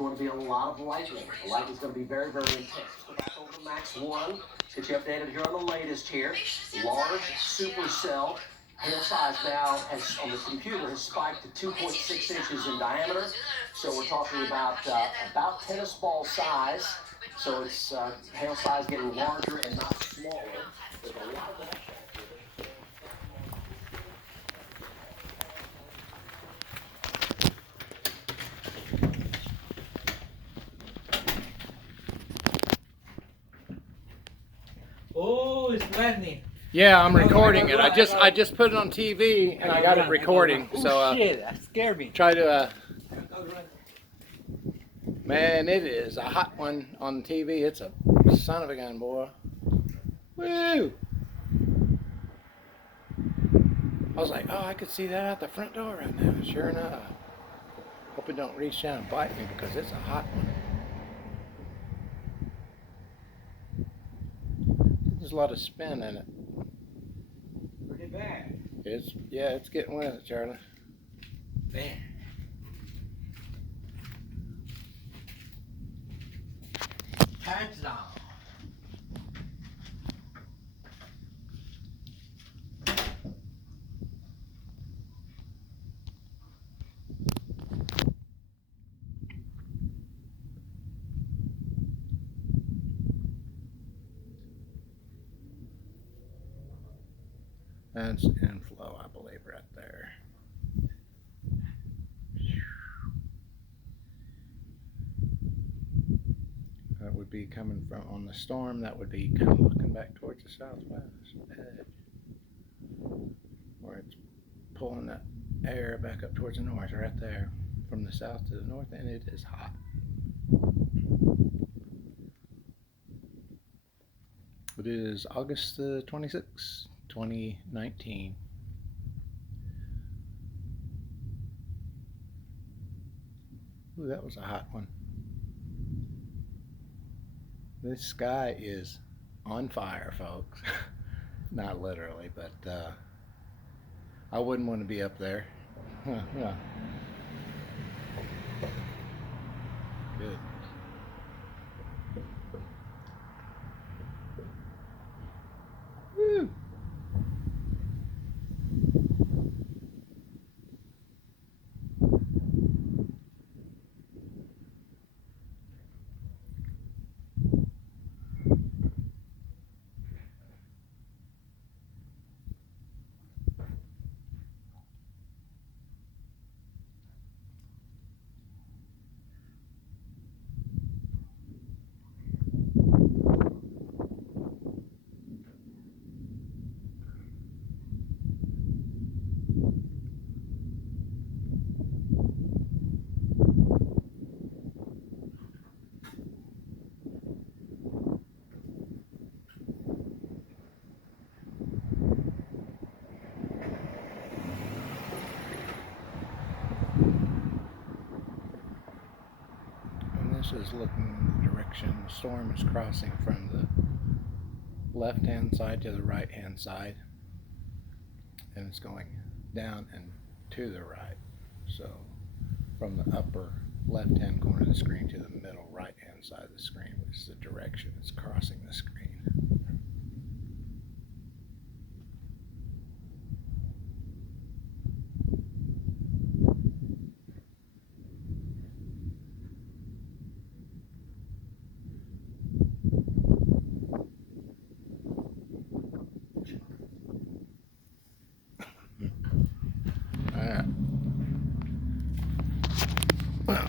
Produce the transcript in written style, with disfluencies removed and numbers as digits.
going to be a lot of lightning. The lightning's going to be very, very intense. Let's go back over to Max 1. Get you updated here on the latest here. Large supercell. Hail size now has, on the computer, has spiked to 2.6 inches in diameter. So we're talking about tennis ball size. So it's hail size getting larger and not smaller. There's a lot of that. Oh, it's lightning. Yeah, I'm recording it. I just put it on TV and I got it recording. So shit, that scared me. Try to man, it is a hot one on TV. It's a son of a gun, boy. Woo! I was like, oh, I could see that out the front door right now. Sure enough. Hope it don't reach down and bite me because it's a hot one. There's a lot of spin in it. Pretty bad. It's getting with it, Charlie. Man. Touchdown. That's inflow, I believe, right there. That would be coming from on the storm. That would be kind of looking back towards the southwest edge, where it's pulling that air back up towards the north, right there, from the south to the north, and it is hot. It is August the 26th. 2019. Ooh, that was a hot one. This sky is on fire, folks. Not literally, but I wouldn't want to be up there. Yeah. Good. Woo! This is looking in the direction the storm is crossing from the left-hand side to the right-hand side, and it's going down and to the right. So from the upper left-hand corner of the screen to the middle right-hand side of the screen, which is the direction it's crossing the screen. Well,